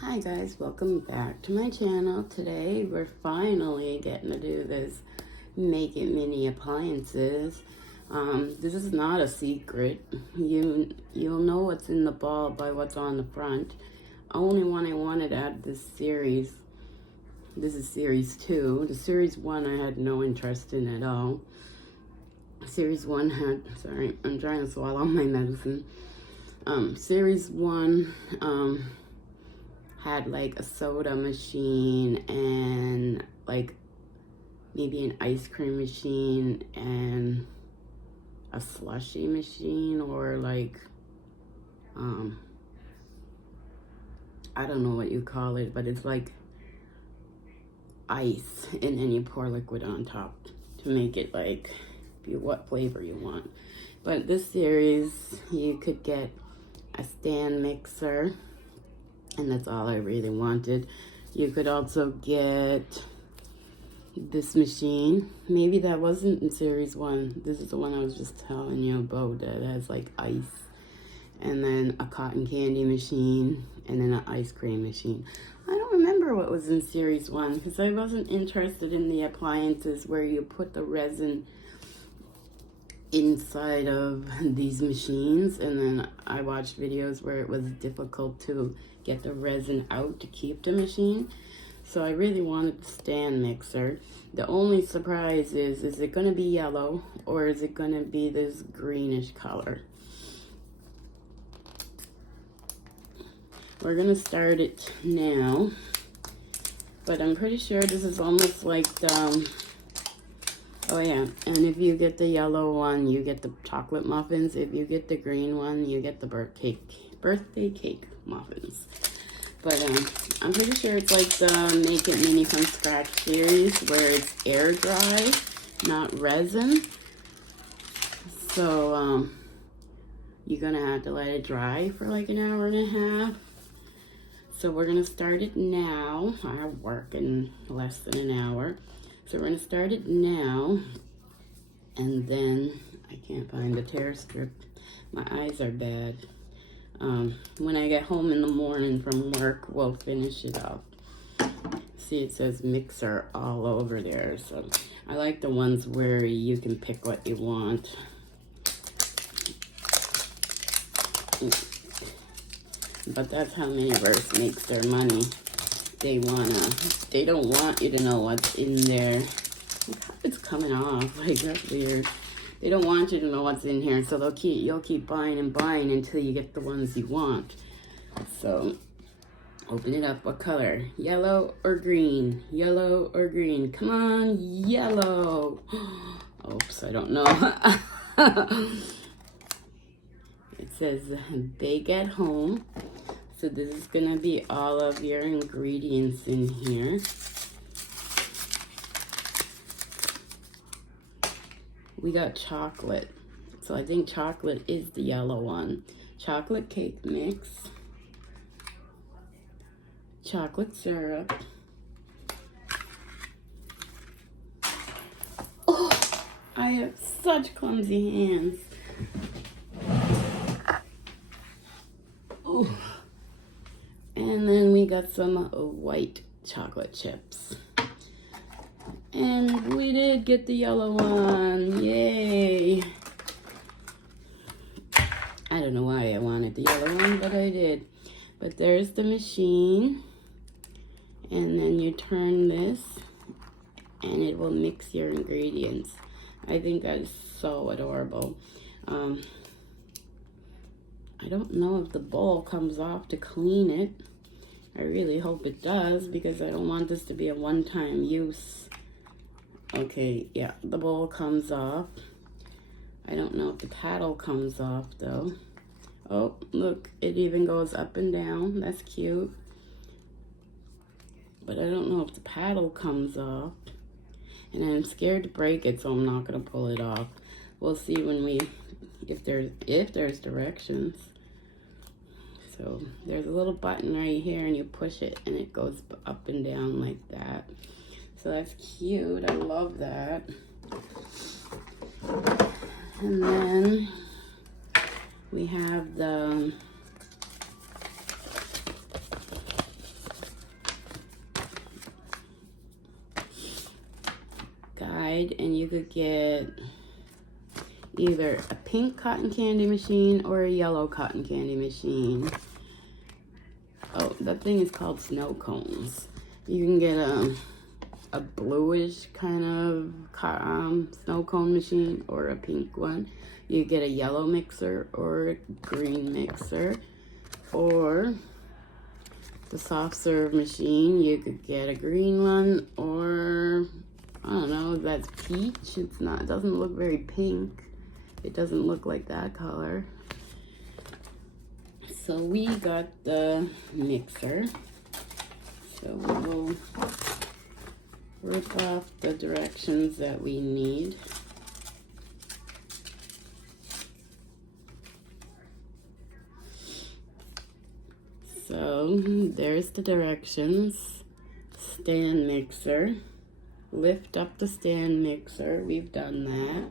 Hi guys, welcome back to my channel. Today we're finally getting to do this Make It Mini appliances. This is not a secret. You'll know what's in the ball by what's on the front. Only one I wanted out of this series. This is series 2. The series 1 I had no interest in at all. Series 1 had, sorry, I'm trying to swallow my medicine. Series 1, had like a soda machine and like maybe an ice cream machine and a slushy machine, or like I don't know what you call it, but it's like ice and then you pour liquid on top to make it like be what flavor you want. But this series you could get a stand mixer, and that's all I really wanted. You could also get this machine. Maybe that wasn't in series 1. This is the one I was just telling you about that has like ice. And then a cotton candy machine, and then an ice cream machine. I don't remember what was in series 1 because I wasn't interested in the appliances where you put the resin inside of these machines, and then I watched videos where it was difficult to get the resin out to keep the machine. So I really wanted the stand mixer. The only surprise is it going to be yellow or is it going to be this greenish color? We're going to start it now, but I'm pretty sure this is almost like the oh yeah, and if you get the yellow one, you get the chocolate muffins. If you get the green one, you get the birthday cake muffins. But I'm pretty sure it's like the Make It Mini from Scratch series where it's air dry, not resin. So you're gonna have to let it dry for like an hour and a half. So we're gonna start it now. I work in less than an hour. So we're going to start it now, and then I can't find the tear strip. My eyes are bad. When I get home in the morning from work, we'll finish it up. See, it says mixer all over there. So I like the ones where you can pick what you want. But that's how Miniverse makes their money. They don't want you to know what's in there. It's coming off, like that's weird. They don't want you to know what's in here, so you'll keep buying and buying until you get the ones you want. So open it up. What color? Yellow or green? Yellow or green? Come on, yellow. Oops, I don't know. It says bake at home. So this is gonna be all of your ingredients in here. We got chocolate. So I think chocolate is the yellow one. Chocolate cake mix. Chocolate syrup. Oh, I have such clumsy hands. Oh. And then we got some white chocolate chips. And we did get the yellow one. Yay. I don't know why I wanted the yellow one, but I did. But there's the machine. And then you turn this and it will mix your ingredients. I think that is so adorable. I don't know if the bowl comes off to clean it. I really hope it does because I don't want this to be a one-time use. Okay, yeah, the bowl comes off. I don't know if the paddle comes off though. Oh, look, it even goes up and down. That's cute. But I don't know if the paddle comes off. And I'm scared to break it, so I'm not gonna pull it off. We'll see when if there's directions. So there's a little button right here and you push it and it goes up and down like that. So that's cute. I love that. And then we have the inside, and you could get either a pink cotton candy machine or a yellow cotton candy machine. Oh, that thing is called snow cones. You can get a bluish kind of snow cone machine or a pink one. You get a yellow mixer or a green mixer, or the soft serve machine. You could get a green one, or I don't know, that's peach. It's not, it doesn't look very pink. It doesn't look like that color. So we got the mixer. So we will rip off the directions that we need. So there's the directions. Stand mixer. Lift up the stand mixer. We've done that.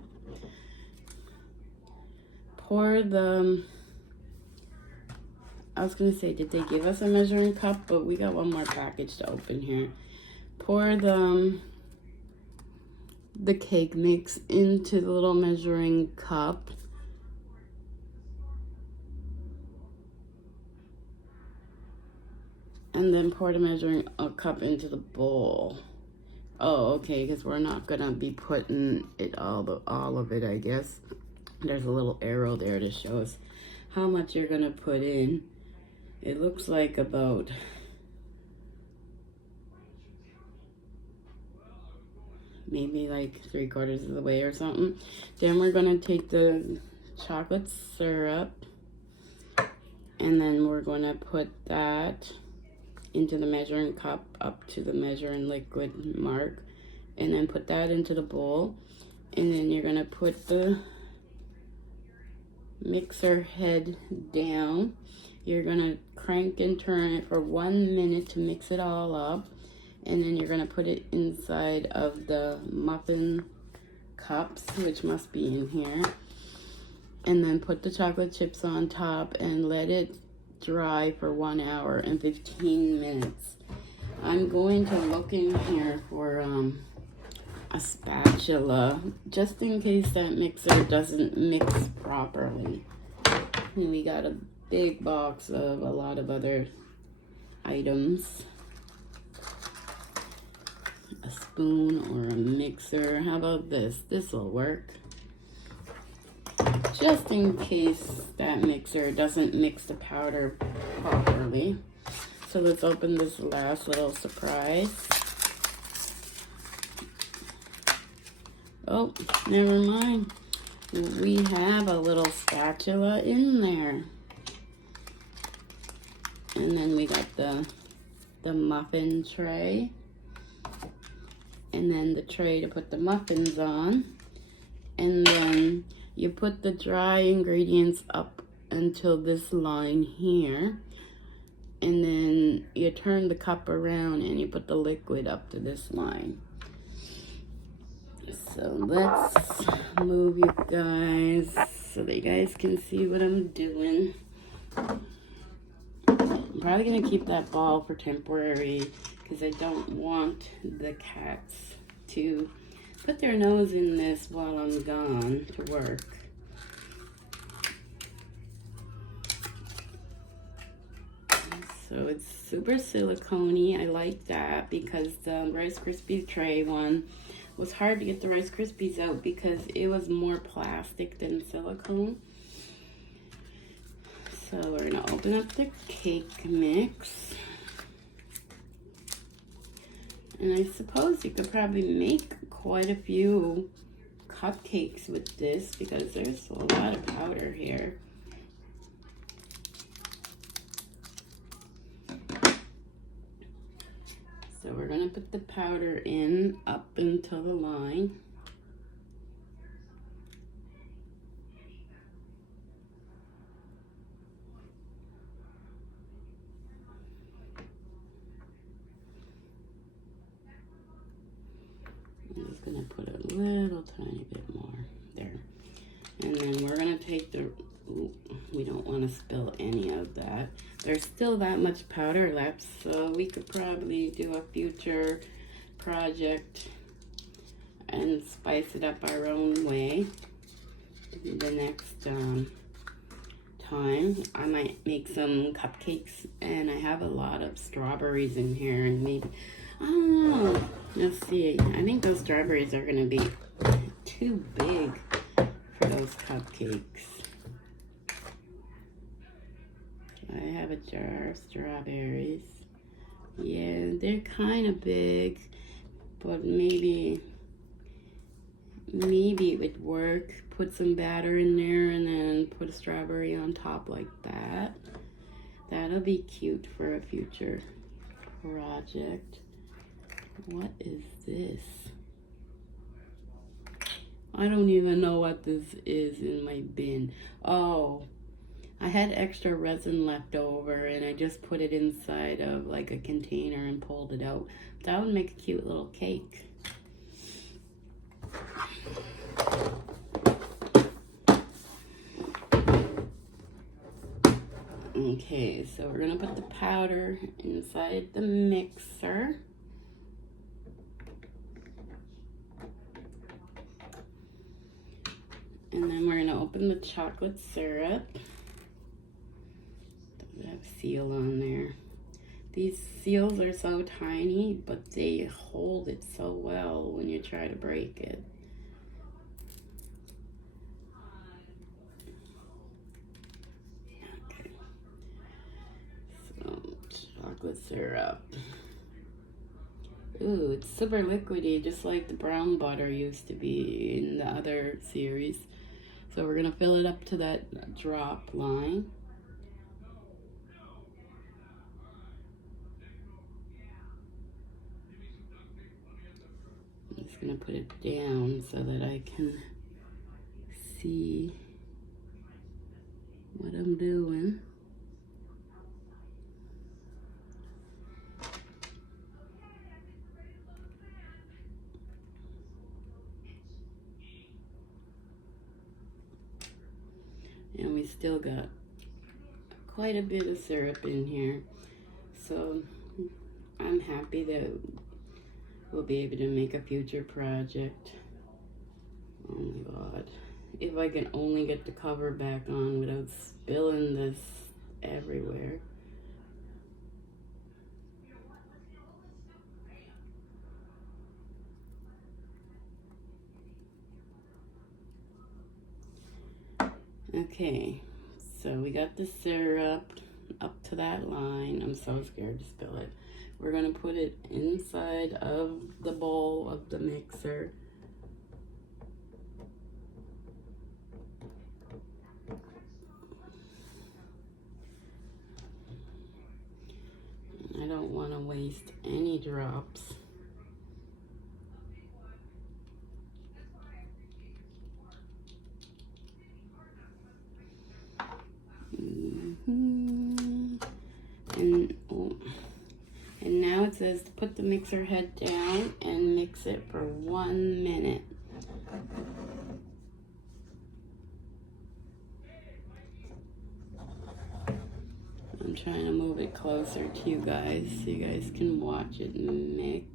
Pour the, I was gonna say, did they give us a measuring cup? But we got one more package to open here. Pour the cake mix into the little measuring cup. And then pour the measuring cup into the bowl. Oh, okay, because we're not gonna be putting it all of it, I guess. There's a little arrow there to show us how much you're gonna put in. It looks like about maybe like 3/4 of the way or something. Then we're gonna take the chocolate syrup, and then we're gonna put that into the measuring cup up to the measuring liquid mark, and then put that into the bowl. And then you're gonna put the mixer head down. You're gonna crank and turn it for 1 minute to mix it all up, and then you're gonna put it inside of the muffin cups, which must be in here, and then put the chocolate chips on top and let it dry for 1 hour and 15 minutes. I'm going to look in here for a spatula, just in case that mixer doesn't mix properly. And we got a big box of a lot of other items. A spoon or a mixer. How about this? This will work. Just in case that mixer doesn't mix the powder properly. So let's open this last little surprise. Oh, never mind. We have a little spatula in there. And then we got the muffin tray. And then the tray to put the muffins on. And then you put the dry ingredients up until this line here. And then you turn the cup around and you put the liquid up to this line. So let's move you guys so that you guys can see what I'm doing. I'm probably gonna keep that ball for temporary because I don't want the cats to put their nose in this while I'm gone to work. So it's super silicone-y. I like that because the Rice Krispies tray one was hard to get the Rice Krispies out because it was more plastic than silicone. So we're gonna open up the cake mix. And I suppose you could probably make quite a few cupcakes with this because there's a lot of powder here. So we're gonna put the powder in up until the line. I'm just gonna put a little tiny bit more there. And then we're gonna take the, ooh, we don't wanna spill any of that. There's still that much powder left, so we could probably do a future project and spice it up our own way. The next time I might make some cupcakes, and I have a lot of strawberries in here, and maybe, I don't know, let's see. I think those strawberries are gonna be too big for those cupcakes. I have a jar of strawberries. Yeah, they're kind of big, but maybe it would work. Put some batter in there and then put a strawberry on top like that. That'll be cute for a future project. What is this? I don't even know what this is in my bin. Oh, I had extra resin left over and I just put it inside of like a container and pulled it out. That would make a cute little cake. Okay, so we're gonna put the powder inside the mixer. And then we're gonna open the chocolate syrup. Doesn't have seal on there. These seals are so tiny, but they hold it so well when you try to break it. Okay. So, chocolate syrup. Ooh, it's super liquidy, just like the brown butter used to be in the other series. So we're gonna fill it up to that drop line. I'm just gonna put it down so that I can see what I'm doing. And we still got quite a bit of syrup in here. So I'm happy that we'll be able to make a future project. Oh my God. If I can only get the cover back on without spilling this everywhere. Okay, so we got the syrup up to that line. I'm so scared to spill it. We're gonna put it inside of the bowl of the mixer. I don't want to waste any drops. And now it says to put the mixer head down and mix it for 1 minute. I'm trying to move it closer to you guys so you guys can watch it mix.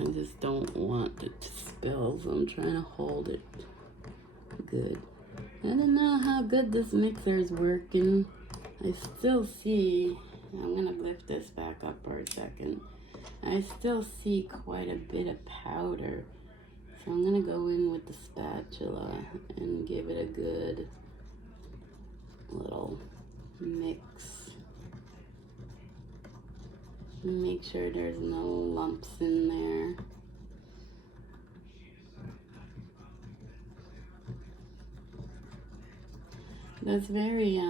I just don't want it to spill, so I'm trying to hold it good. I don't know how good this mixer is working. I still see, I'm gonna lift this back up for a second. I still see quite a bit of powder. So I'm gonna go in with the spatula and give it a good little mix. Make sure there's no lumps in there. That's very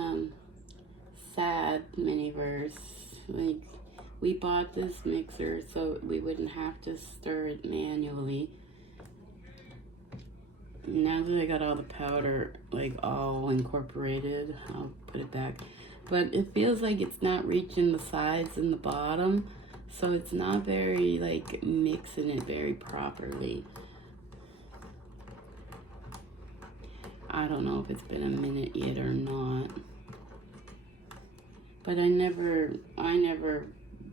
sad, Miniverse. Like, we bought this mixer so we wouldn't have to stir it manually. Now that I got all the powder like all incorporated, I'll put it back. But it feels like it's not reaching the sides and the bottom. So it's not very, like, mixing it very properly. I don't know if it's been a minute yet or not. But I never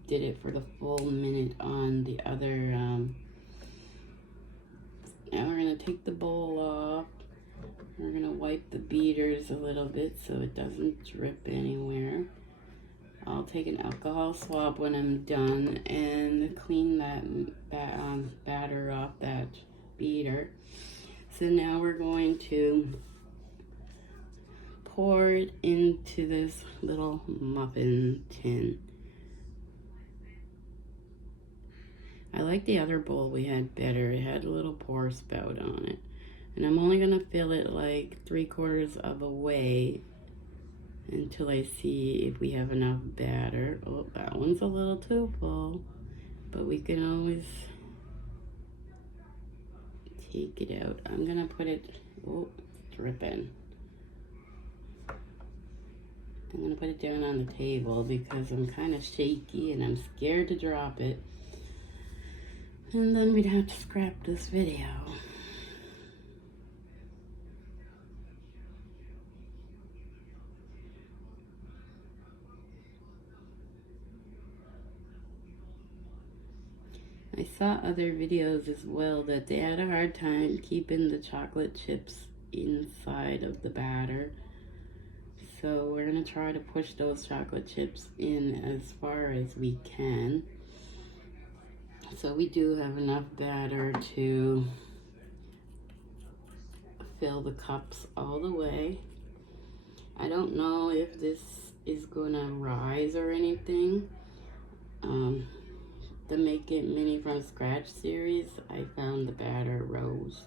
did it for the full minute on the other. Now we're gonna take the bowl off. We're gonna wipe the beaters a little bit so it doesn't drip anywhere. I'll take an alcohol swab when I'm done and clean that batter off that beater. So now we're going to pour it into this little muffin tin. I like the other bowl we had better. It had a little pour spout on it. And I'm only gonna fill it like 3/4 of a way until I see if we have enough batter. Oh, that one's a little too full, but we can always take it out. I'm gonna put it, oh, dripping. I'm gonna put it down on the table because I'm kind of shaky and I'm scared to drop it. And then we'd have to scrap this video. I saw other videos as well that they had a hard time keeping the chocolate chips inside of the batter. So we're gonna try to push those chocolate chips in as far as we can. So we do have enough batter to fill the cups all the way. I don't know if this is gonna rise or anything. The Make It Mini from Scratch series, I found the batter rose.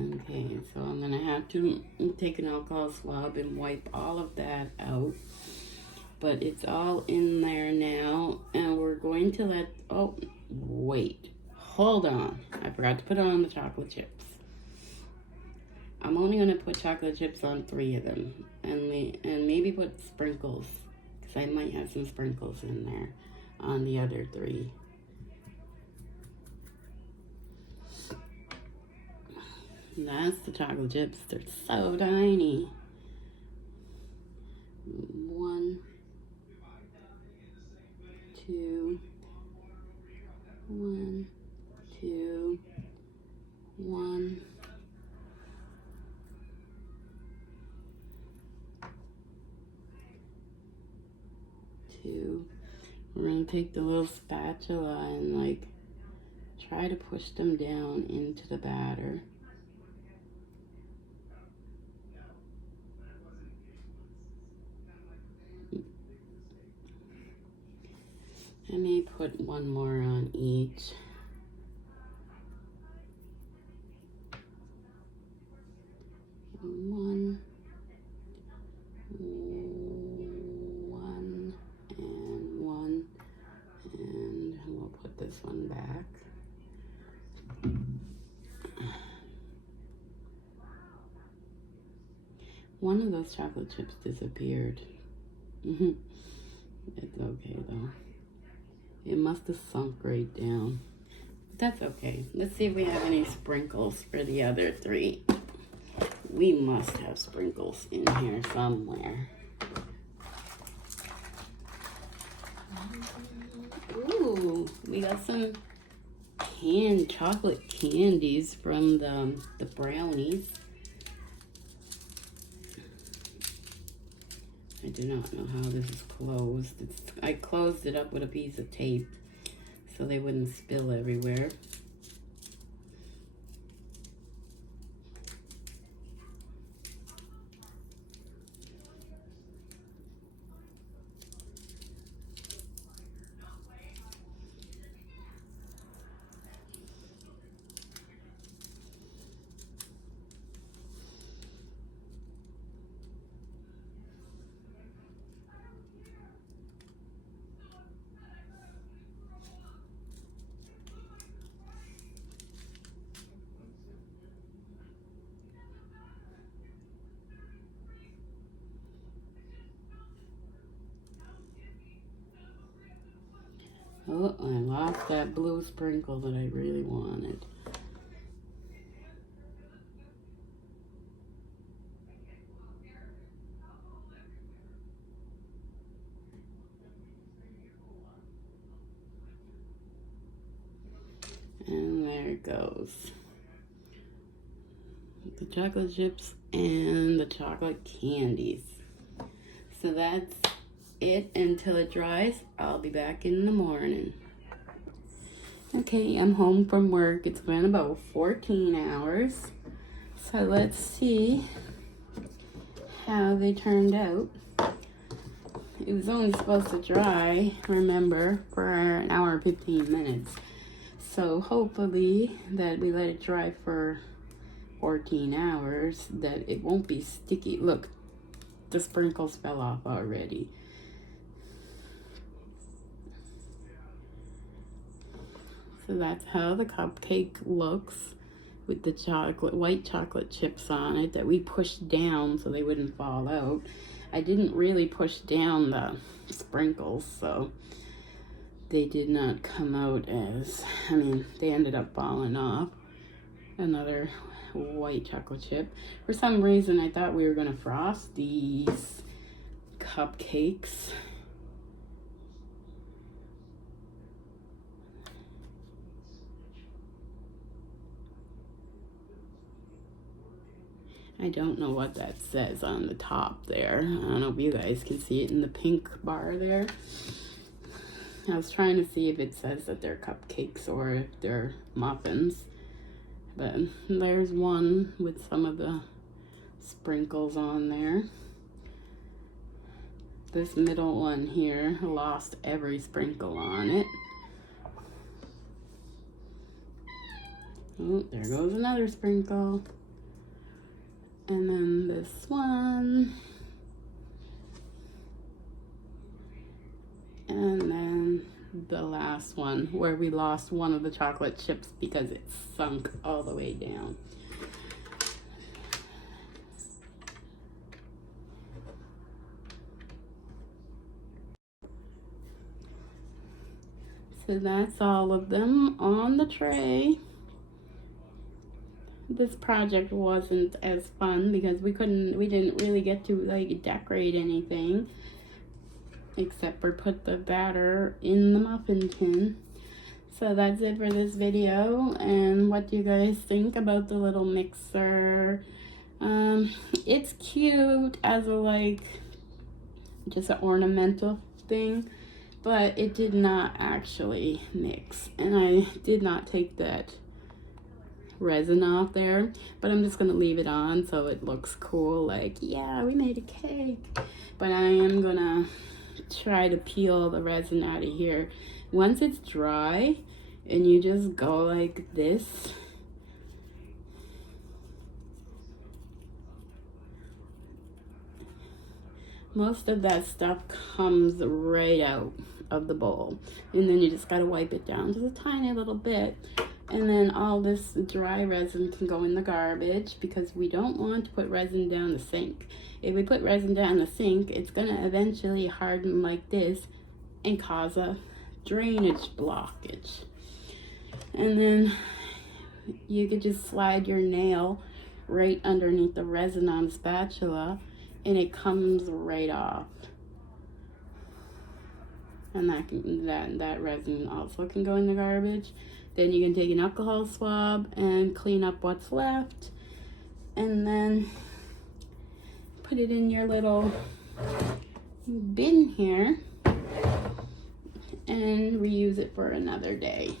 Okay, so I'm gonna have to take an alcohol swab and wipe all of that out. But it's all in there now, and we're going to let, oh, wait, hold on. I forgot to put on the chocolate chips. I'm only gonna put chocolate chips on 3 of them, and maybe put sprinkles, because I might have some sprinkles in there on the other 3. That's the chocolate chips. They're so tiny. 1, 2, 1, 2, 1. 2. We're gonna take the little spatula and like try to push them down into the batter. I may put 1 more on each. One, and we'll put this one back. One of those chocolate chips disappeared. It's okay though. It must have sunk right down. But that's okay. Let's see if we have any sprinkles for the other 3. We must have sprinkles in here somewhere. Ooh, we got some canned chocolate candies from the brownies. I do not know how this is closed. I closed it up with a piece of tape so they wouldn't spill everywhere. Oh, I lost that blue sprinkle that I really wanted. And there it goes. The chocolate chips and the chocolate candies. So that's it until it dries. I'll be back in the morning. Okay, I'm home from work. It's been about 14 hours. So let's see how they turned out. It was only supposed to dry, remember, for an hour and 15 minutes. So hopefully that we let it dry for 14 hours, that it won't be sticky. Look, the sprinkles fell off already. So that's how the cupcake looks with the white chocolate chips on it that we pushed down so they wouldn't fall out. I didn't really push down the sprinkles, so they did not come out as, I mean, they ended up falling off. Another white chocolate chip. For some reason, I thought we were gonna frost these cupcakes. I don't know what that says on the top there. I don't know if you guys can see it in the pink bar there. I was trying to see if it says that they're cupcakes or if they're muffins. But there's one with some of the sprinkles on there. This middle one here lost every sprinkle on it. Oh, there goes another sprinkle. And then this one. And then the last one where we lost one of the chocolate chips because it sunk all the way down. So that's all of them on the tray. This project wasn't as fun because we didn't really get to like decorate anything except for put the batter in the muffin tin. So that's it for this video. And what do you guys think about the little mixer? It's cute as a like just an ornamental thing, but it did not actually mix, and I did not take that resin off there, but I'm just gonna leave it on so it looks cool, like, yeah, we made a cake. But I am gonna try to peel the resin out of here. Once it's dry and you just go like this, most of that stuff comes right out of the bowl, and then you just gotta wipe it down just a tiny little bit. And then all this dry resin can go in the garbage because we don't want to put resin down the sink. If we put resin down the sink, it's gonna eventually harden like this and cause a drainage blockage. And then you could just slide your nail right underneath the resin on the spatula and it comes right off. And that resin also can go in the garbage. Then you can take an alcohol swab and clean up what's left, and then put it in your little bin here and reuse it for another day.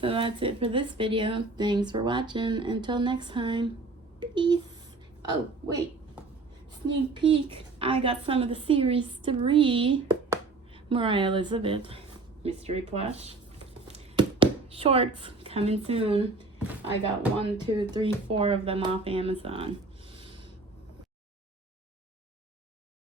So that's it for this video. Thanks for watching. Until next time, peace. Oh, wait. Sneak peek. I got some of the series 3 Mariah Elizabeth mystery plush shorts coming soon. I got 1, 2, 3, 4 of them off Amazon.